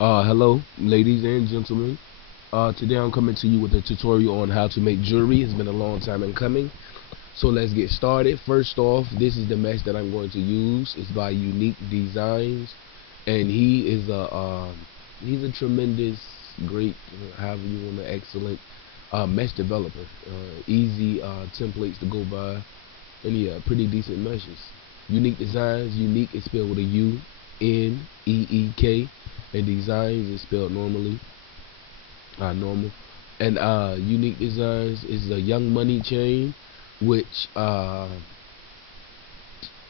Hello, ladies and gentlemen. Today I'm coming to you with a tutorial on how to make jewelry. It's been a long time in coming. So let's get started. First off, this is the mesh that I'm going to use. It's by Unique Designs, and he's a tremendous, great, however you want to, excellent mesh developer. Easy templates to go by, and yeah, pretty decent meshes. Unique Designs. Unique is spelled with a U-N-E-E-K, and Designs is spelled normal. And Unique Designs is a Young Money chain, which I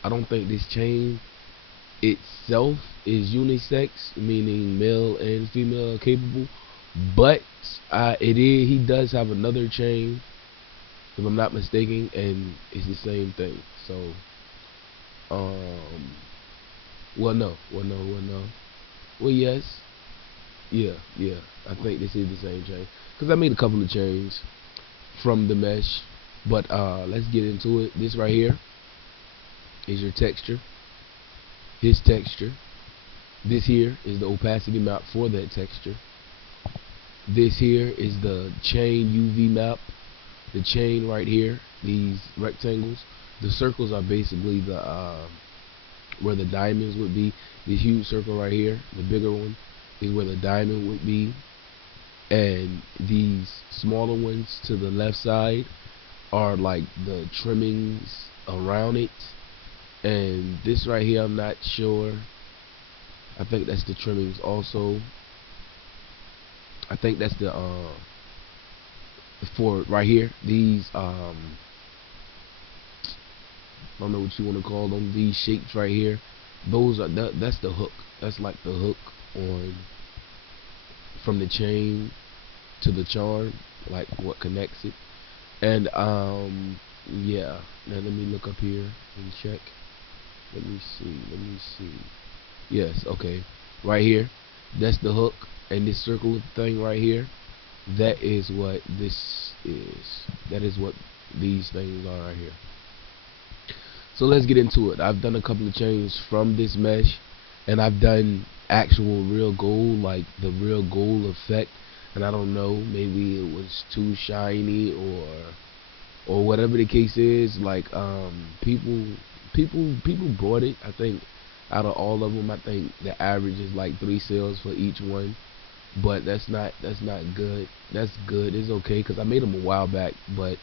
don't think this chain itself is unisex, meaning male and female capable. But it is. He does have another chain, if I'm not mistaken, and it's the same thing. So, um, no. Well, yes, yeah. I think this is the same chain because I made a couple of chains from the mesh. But let's get into it. This right here is your texture, his texture. This here is the opacity map for that texture. This here is the chain UV map. The chain right here, these rectangles. The circles are basically the where the diamonds would be. This huge circle right here, the bigger one, is where the diamond would be. And these smaller ones to the left side are like the trimmings around it. And this right here, I'm not sure. I think that's the trimmings also. I think that's the for right here. These I don't know what you want to call them. These shapes right here. That's the hook. That's like the hook on from the chain to the charm, like what connects it. And yeah. Now let me look up here and check. Let me see. Let me see. Yes, okay. Right here. That's the hook, and this circle thing right here. That is what this is. That is what these things are right here. So let's get into it. I've done a couple of chains from this mesh, and I've done actual real gold, like the real gold effect. And I don't know, maybe it was too shiny, or whatever the case is. Like people bought it. I think out of all of them, I think the average is like 3 sales for each one. But that's not good. That's good. It's okay because I made them a while back, but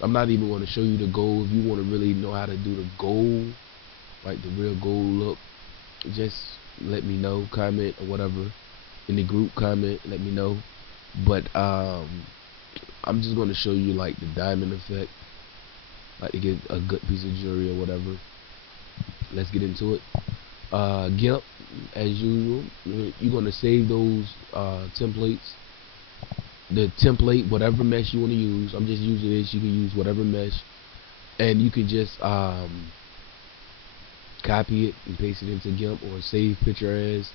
I'm not even going to show you the gold. If you want to really know how to do the gold, like the real gold look, just let me know, comment or whatever in the group, comment, let me know. But I'm just going to show you like the diamond effect, like to get a good piece of jewelry or whatever. Let's get into it. GIMP, as usual, you're going to save those templates, the template, whatever mesh you want to use. I'm just using this. You can use whatever mesh, and you can just copy it and paste it into GIMP, or save picture as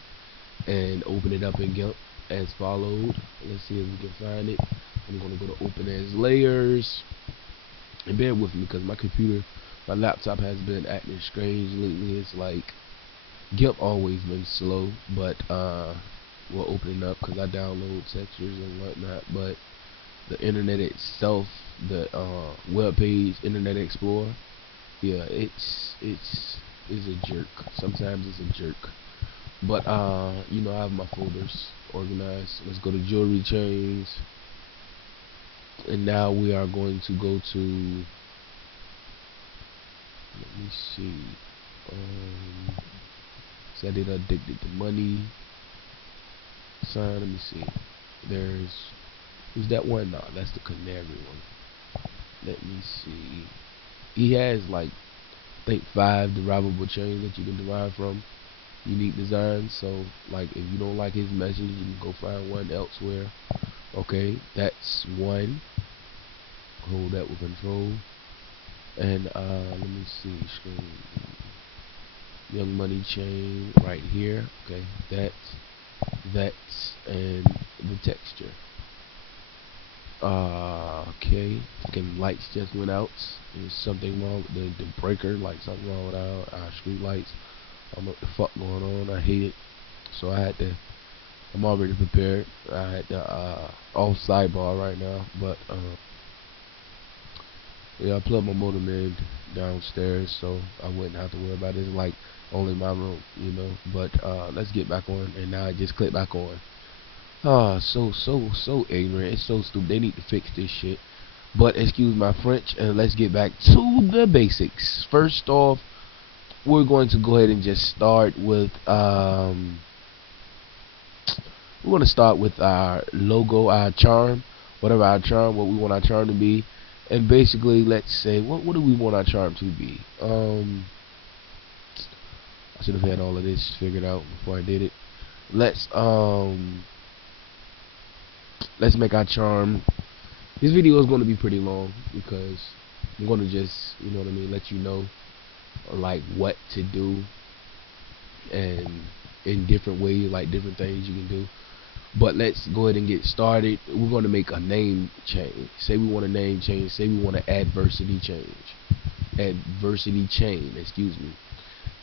and open it up in GIMP as followed. Let's see if we can find it. I'm gonna go to open as layers, and bear with me because my laptop has been acting strange lately. It's like GIMP always been slow, but we'll open it up because I download textures and whatnot. But the internet itself, the web page, Internet Explorer, yeah, it's a jerk. Sometimes it's a jerk. But I have my folders organized. Let's go to jewelry chains, and now we are going to go to. Let me see. So I did addicted to money. Sign. Let me see. Who's that one? Nah, that's the canary one. Let me see. He has like I think 5 derivable chains that you can derive from Unique Designs. So like if you don't like his message, you can go find one elsewhere. Okay, that's one. Hold that with control. And let me see. Screen. Young Money chain right here. Okay, that's and the texture. Okay. Fucking lights just went out. There's something wrong with the breaker, like something wrong with our street lights. I don't know what the fuck going on. I hate it. So I had to I'm already prepared. I had the off sidebar right now, but yeah, I plugged my modem in downstairs, so I wouldn't have to worry about it. It's like only my room, you know. But let's get back on, and now I just click back on. So ignorant. It's so stupid. They need to fix this shit. But excuse my French, and let's get back to the basics. First off, we're going to go ahead and just start with we're going to start with our logo, our charm, whatever our charm, what we want our charm to be. And basically, let's say, what do we want our charm to be? I should have had all of this figured out before I did it. Let's make our charm. This video is going to be pretty long because I'm going to just, you know what I mean, let you know like what to do, and in different ways, like different things you can do. But let's go ahead and get started. We're going to make a name change. Say we want a name change. Say we want to adversity change. Adversity chain, excuse me.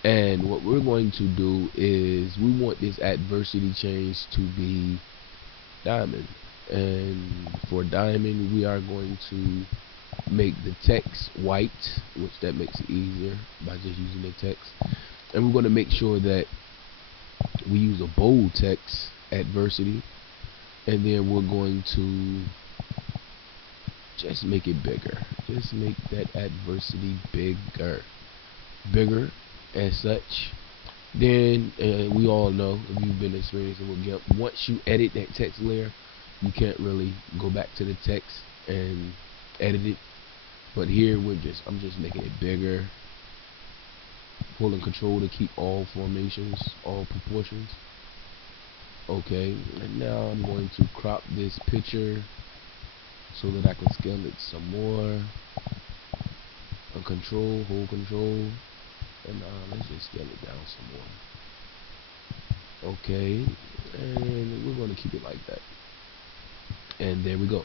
And what we're going to do is we want this adversity change to be diamond. And for diamond, we are going to make the text white, which that makes it easier by just using the text. And we're going to make sure that we use a bold text, adversity, and then we're going to just make it bigger. Just make that adversity bigger as such. Then we all know, if you've been experiencing with GIMP, once you edit that text layer, you can't really go back to the text and edit it. But here I'm just making it bigger, holding control to keep all formations, all proportions. Okay, and now I'm going to crop this picture so that I can scale it some more. Hold control, and let's just scale it down some more. Okay, and we're going to keep it like that. And there we go.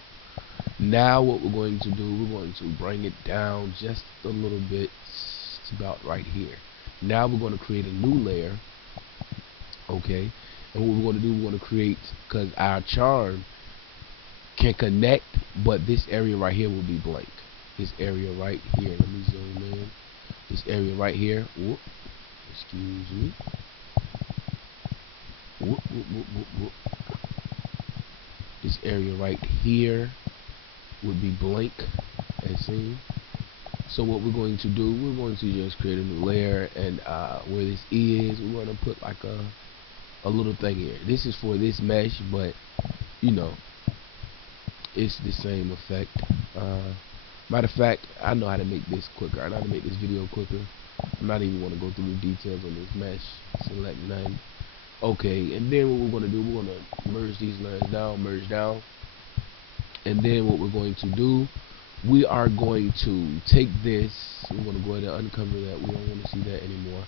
Now what we're going to do, we're going to bring it down just a little bit. It's about right here. Now we're going to create a new layer. Okay, and what we're going to do, we're going to create, because our charm can connect, but this area right here will be blank. This area right here, let me zoom in. This area right here, whoop, excuse me. Whoop, whoop, whoop, whoop, whoop. This area right here would be blank, as seen. So what we're going to do, we're going to just create a new layer, and where this is, we're going to put like a little thing here. This is for this mesh, but you know, it's the same effect. Matter of fact, I know how to make this quicker. I know how to make this video quicker. I'm not even going to go through the details on this mesh. Select none. Okay, and then what we're going to do, we're going to merge these layers down, merge down. And then what we're going to do, we are going to take this, we're going to go ahead and uncover that. We don't want to see that anymore.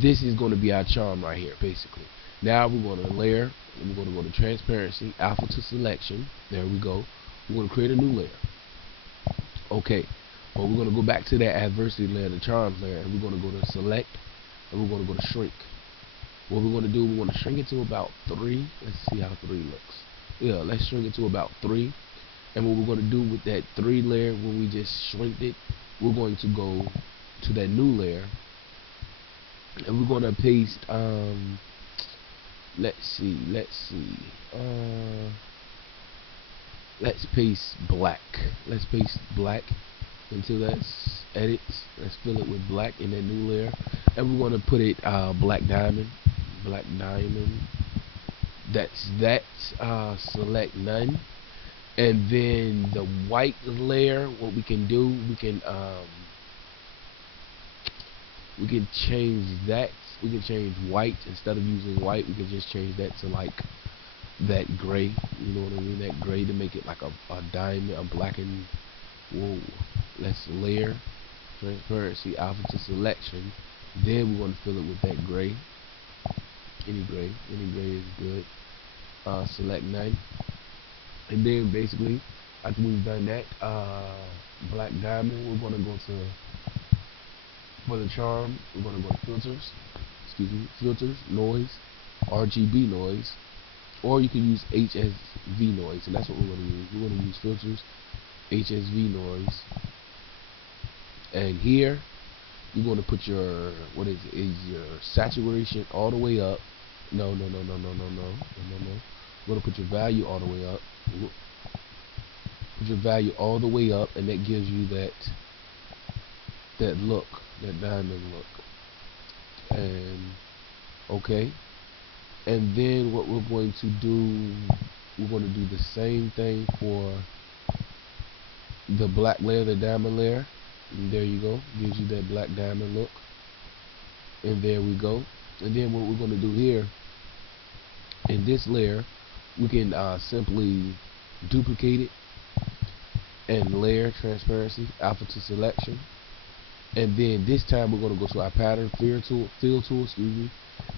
This is going to be our charm right here, basically. Now we're going to layer, we're going to go to transparency, alpha to selection. There we go. We're going to create a new layer. Okay, but we're going to go back to that adversity layer, the charms layer, and we're going to go to select, and we're going to go to shrink. What we're going to do, we're going to shrink it to about 3. Let's see how 3 looks. Yeah, let's shrink it to about 3. And what we're going to do with that 3 layer, when we just shrinked it, we're going to go to that new layer, and we're going to paste, let's paste black. Let's paste black until that's edit. Let's fill it with black in that new layer, and we're going to put it black diamond. That's that. Select none. And then the white layer, what we can do, we can change that. We can change white. Instead of using white, we can just change that to like that gray. You know what I mean? That gray, to make it like a diamond, a blackened. Whoa. Let's layer, transparency, alpha to selection. Then we're going to fill it with that gray. Any gray is good. Select none. And then basically, after we've done that, black diamond, we're going to go to, for the charm, we're going to go to filters, filters, noise, RGB noise, or you can use HSV noise, and that's what we're going to use. We're going to use filters, HSV noise, and here you're going to put your, what is your saturation all the way up. No. You're going to put your value all the way up. Put your value all the way up, and that gives you that look, that diamond look. And okay, and then what we're going to do, we're going to do the same thing for the black layer, the diamond layer. And there you go, gives you that black diamond look. And there we go. And then what we're going to do here in this layer, we can simply duplicate it and layer transparency, alpha to selection. And then this time we're going to go to our pattern fill tool, excuse me,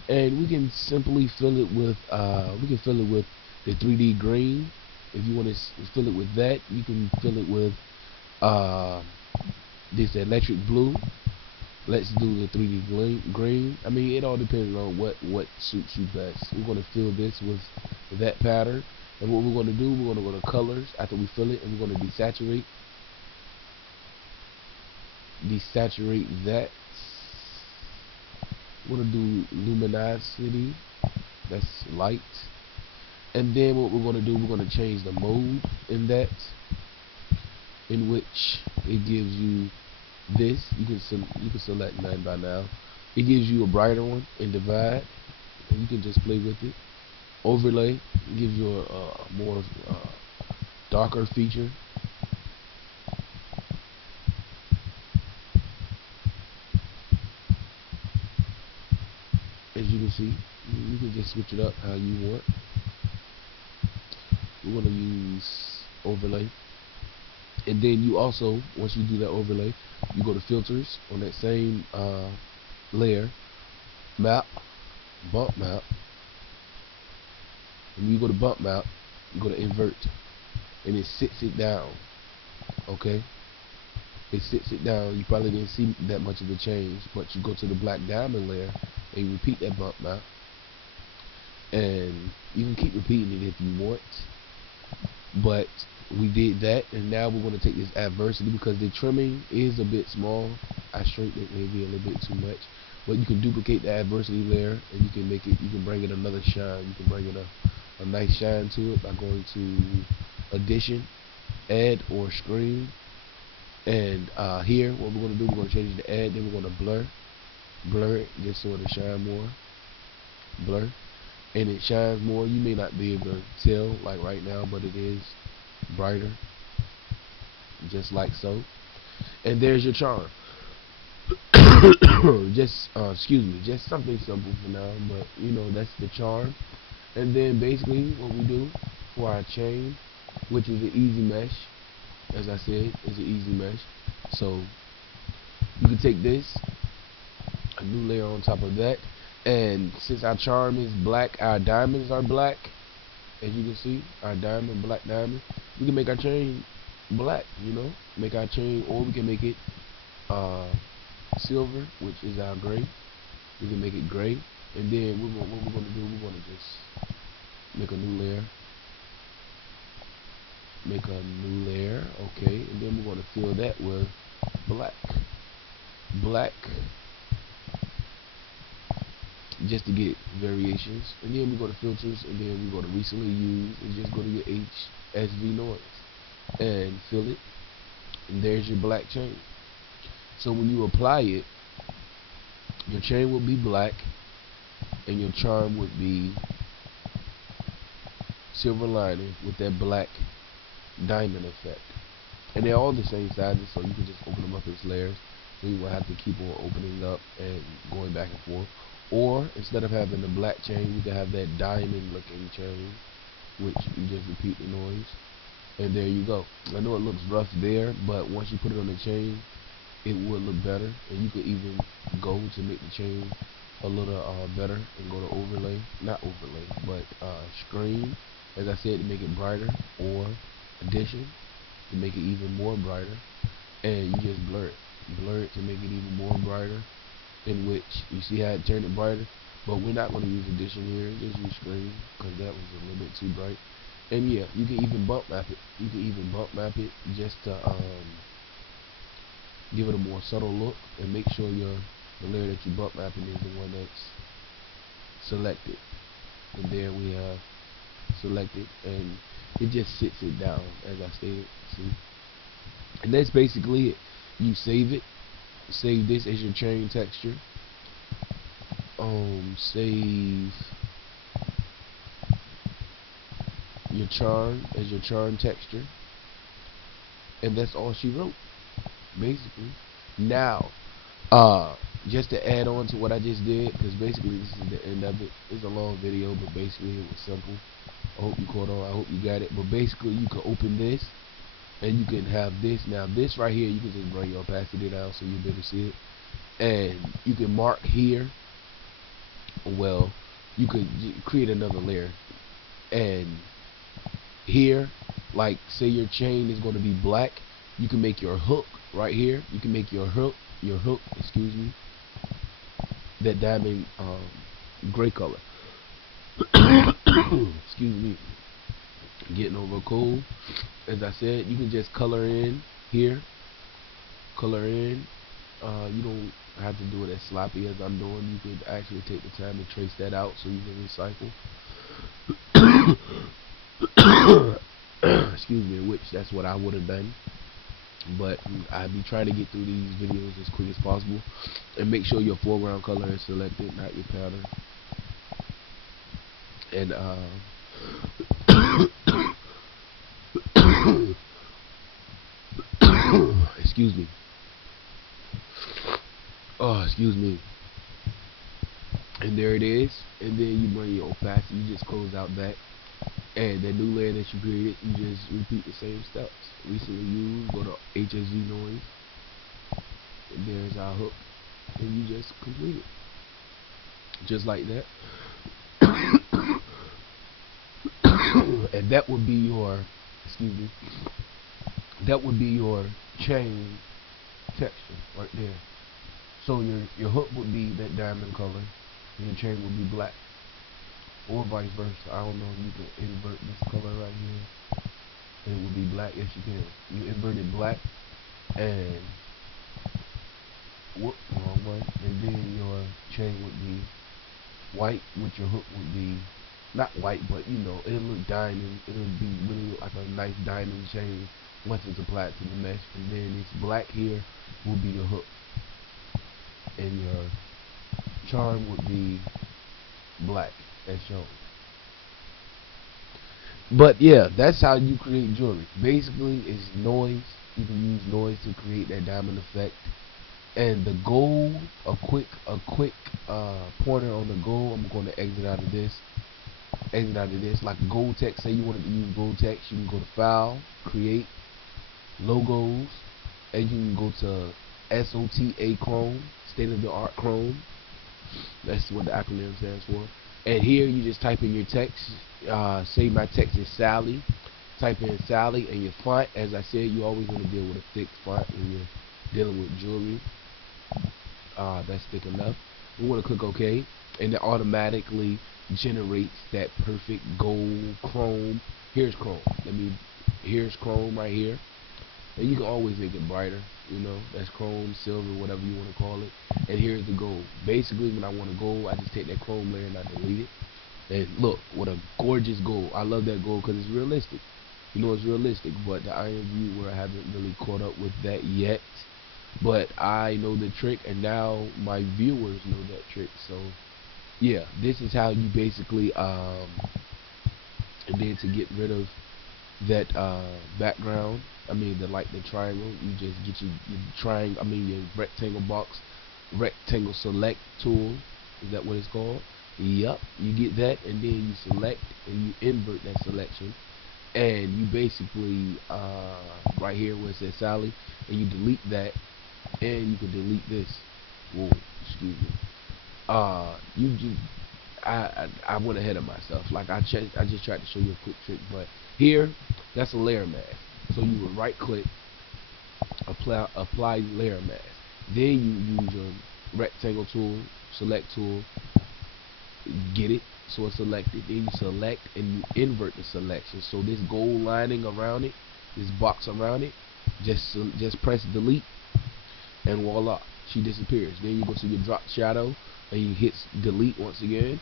and we can simply fill it with the 3D green. If you want to fill it with that, you can fill it with this electric blue. Let's do the 3D green. I mean, it all depends on what suits you best. We're going to fill this with that pattern, and what we're going to do, we're going to go to colors after we fill it, and we're going to desaturate that. We're going to do luminosity, that's light. And then what we're going to do, we're going to change the mode in that, in which it gives you this. You can select none by now. It gives you a brighter one in divide, and you can just play with it. Overlay gives you a more darker feature. As you can see, you can just switch it up how you want. We're going to use overlay, and then you also, once you do that overlay, you go to filters on that same layer, map, bump map, and when you go to bump map, you go to invert, and it sits it down. Okay, it sits it down. You probably didn't see that much of a change, but you go to the black diamond layer and you repeat that bump map, and you can keep repeating it if you want, but we did that. And now we're going to take this adversity, because the trimming is a bit small. I shrink it maybe a little bit too much, but you can duplicate the adversity layer, and you can make it, you can bring it another shine. You can bring it a nice shine to it by going to addition, add, or screen. And here what we're going to do, we're going to change the add, then we're going to blur it just so it'll shine more. Blur, and it shines more. You may not be able to tell like right now, but it is brighter, just like so. And there's your charm. Just excuse me, just something simple for now, but you know, that's the charm. And then basically what we do for our chain, which is an easy mesh, as I said, is an easy mesh. So you can take this, a new layer on top of that, and since our charm is black, our diamonds are black, as you can see, our diamond, black diamond, we can make our chain black, you know, make our chain, or we can make it silver, which is our gray. We can make it gray, and then what we're going to do, we're going to just make a new layer, okay, and then we're going to fill that with black, just to get variations. And then we go to filters, and then we go to recently used, and just go to your HSV noise and fill it, and there's your black chain. So when you apply it, your chain will be black, and your charm would be silver lining with that black diamond effect. And they're all the same sizes, so you can just open them up as layers, so you won't have to keep on opening up and going back and forth. Or instead of having the black chain, you can have that diamond looking chain, which you just repeat the noise, and there you go. I know it looks rough there, but once you put it on the chain, it will look better. And you could even go to make the chain a little better and go to overlay, not overlay, but screen, as I said, to make it brighter, or addition to make it even more brighter, and you just blur it to make it even more brighter, in which you see how it turned it brighter. but we're not going to use addition here. Just use screen because that was a little bit too bright. And yeah, you can even bump map it. You can even bump map it just to give it a more subtle look, and make sure the layer that you bump mapping is the one that's selected. And there we have selected, and it just sits it down as I stated. See, and that's basically it. You save it. Save this as your chain texture. Save your charm as your charm texture, and that's all she wrote, basically. Now, just to add on to what I just did, because basically this is the end of it. It's a long video, but basically it was simple. I hope you caught on. I hope you got it. But basically, you can open this, and you can have this. Now, this right here, you can just bring your opacity down so you'll be able to see it. And you can mark here. Well, you could create another layer, and here, like say your chain is going to be black, you can make your hook right here. You can make your hook, excuse me, that diamond gray color. Excuse me, getting over a cold. As I said, you can just color in here, color in. You don't have to do it as sloppy as I'm doing. You could actually take the time to trace that out so you can recycle. Excuse me, which that's what I would have done, but I'd be trying to get through these videos as quick as possible. And make sure your foreground color is selected, not your pattern. And excuse me. Oh, excuse me. And there it is. And then you bring your opacity. You just close out that. And that new layer that you created, you just repeat the same steps. Recently used, go to HSV noise. And there's our hook. And you just complete it. Just like that. And that would be your, excuse me, that would be your chain texture right there. So your hook would be that diamond color, and your chain would be black, or vice versa. I don't know if you can invert this color right here, and it would be black. Yes, you can. You invert it black, and whoop, wrong one. And then your chain would be white, which your hook would be not white, but you know, it'll look diamond. It'll be really look like a nice diamond chain once it's applied to the mesh. And then this black here will be your hook, and your charm would be black as shown. But yeah, that's how you create jewelry. Basically, it's noise. You can use noise to create that diamond effect. And the goal, a quick pointer on the goal. I'm going to exit out of this. Like gold text. Say you wanted to use gold text, you can go to File, Create, Logos, and you can go to SOTA Chrome, State of the Art Chrome. That's what the acronym stands for. And here you just type in your text. Say my text is Sally. Type in Sally, and your font, as I said, you always want to deal with a thick font when you're dealing with jewelry. That's thick enough. We want to click OK, and it automatically generates that perfect gold chrome. Here's chrome. Here's chrome right here. And you can always make it brighter, you know, that's chrome, silver, whatever you want to call it. And here's the gold. Basically, when I want a gold, I just take that chrome layer and I delete it. And look, what a gorgeous gold. I love that gold because it's realistic. You know, it's realistic, but the IMVU where I haven't really caught up with that yet. But I know the trick, and now my viewers know that trick. So, yeah, this is how you basically, and then to get rid of that background, I mean the triangle, you just get your triangle, your rectangle box, rectangle select tool. Is that what it's called? Yup, you get that, and then you select and you invert that selection, and you basically right here where it says Sally, and you delete that, and you can delete this. Whoa, excuse me. I went ahead of myself. Like I just tried to show you a quick trick, but here, that's a layer mask. So you would right click, apply layer mask. Then you use your rectangle tool, select tool, get it so it's selected. Then you select and you invert the selection. So this gold lining around it, this box around it, just press delete, and voila, she disappears. Then you go to your drop shadow and you hit delete once again,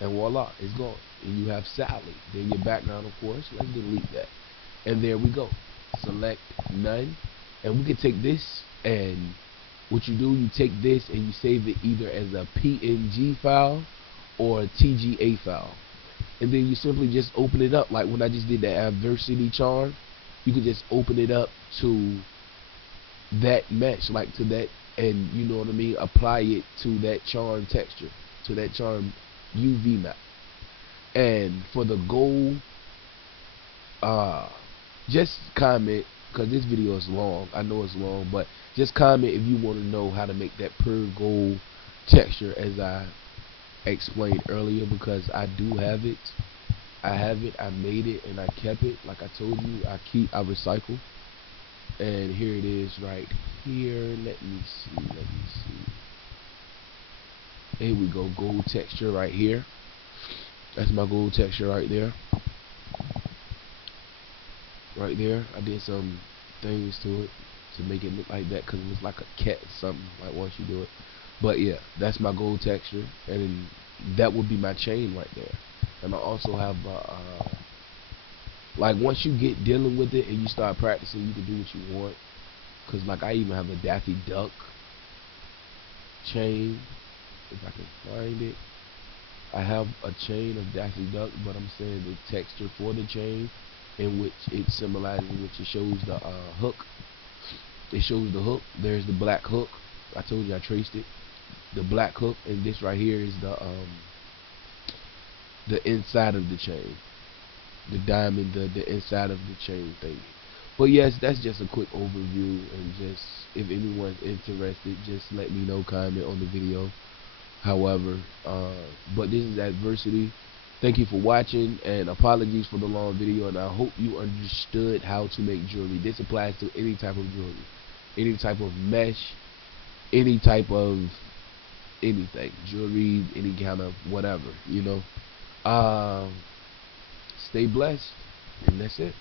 and voila, it's gone. And you have Sally. Then your background, of course, let's delete that. And there we go. Select none. And we can take this, and what you do, you take this and you save it either as a PNG file or a TGA file. And then you simply just open it up, like when I just did the adversity charm. You can just open it up to that mesh, like to that, and you know what I mean, apply it to that charm texture, to that charm UV map. And for the goal, just comment, because this video is long. I know it's long, but just comment if you want to know how to make that pure gold texture as I explained earlier, because I do have it. I made it and I kept it. Like I told you, I recycle. And here it is right here. Let me see. Here we go, gold texture right here. That's my gold texture right there. Right there, I did some things to it to make it look like that, because it looks like a cat or something, like once you do it. But yeah, that's my gold texture, and that would be my chain right there. And I also have like once you get dealing with it and you start practicing, you can do what you want. Cause like I even have a Daffy Duck chain, if I can find it. I have a chain of Daffy Duck, but I'm saying the texture for the chain, in which it symbolizes, which it shows the hook. It shows the hook. There's the black hook. I told you I traced it. The black hook, and this right here is the inside of the chain. The diamond, the inside of the chain thing. But yes, that's just a quick overview, and just if anyone's interested, just let me know, comment on the video. However, but this is adversity. Thank you for watching, and apologies for the long video, and I hope you understood how to make jewelry. This applies to any type of jewelry, any type of mesh, any type of anything, jewelry, any kind of whatever, you know. Stay blessed, and that's it.